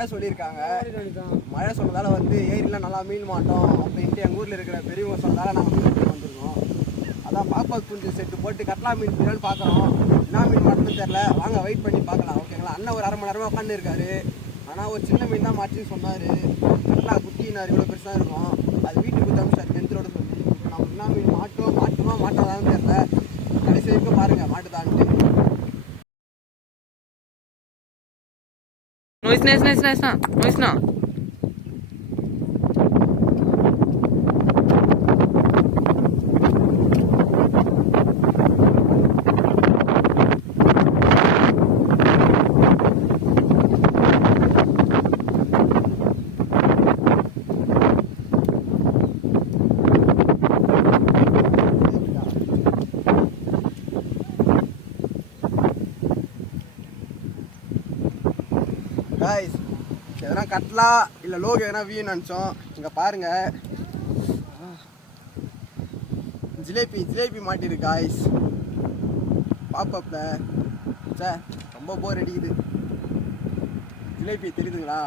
மழை சொல்லியிருக்காங்க. மழை சொன்னதால வந்து ஏரியில் நல்லா மீன் மாட்டோம் அப்படின்ட்டு எங்கள் ஊரில் இருக்கிற பெரியவங்க சொன்னதால நாங்கள் மீன் பிடிக்க வந்திருக்கோம். அதான் பாப்பா குஞ்சு செட்டு போட்டு கட்லா மீன் பிடிக்கலான்னு பார்க்குறோம். என்ன மீன் மாட்டோம்னு தெரில, வாங்க வெயிட் பண்ணி பார்க்கலாம். ஓகேங்களா? அண்ணன் ஒரு 1/2 மணி நேரமாக உட்காந்து இருக்காரு. ஆனால் ஒரு சின்ன மீன் தான் மாட்டின்னு சொன்னார். கட்லா குட்டினார், இவ்வளோ பெருசாக இருக்கும். அது வீட்டுக்கு தம்பிச்சார் கெந்தரோட சொல்லி. நம்ம என்ன மீன் மாட்டுமா மாட்டாதான்னு தெரில. கடைசி வரைக்கும் பாருங்கள் மாட்டுதான்ட்டு. Noise na. காய்ஸ், எதனா கட்லா இல்லை லோகு எதனா வீண் நினச்சோம். இங்கே பாருங்கள், ஜிலேபி மாட்டிருக்கு காய்ஸ். பாப்பப்பில் சார் ரொம்ப போர் அடிக்குது. ஜிலேபி தெரியுதுங்களா?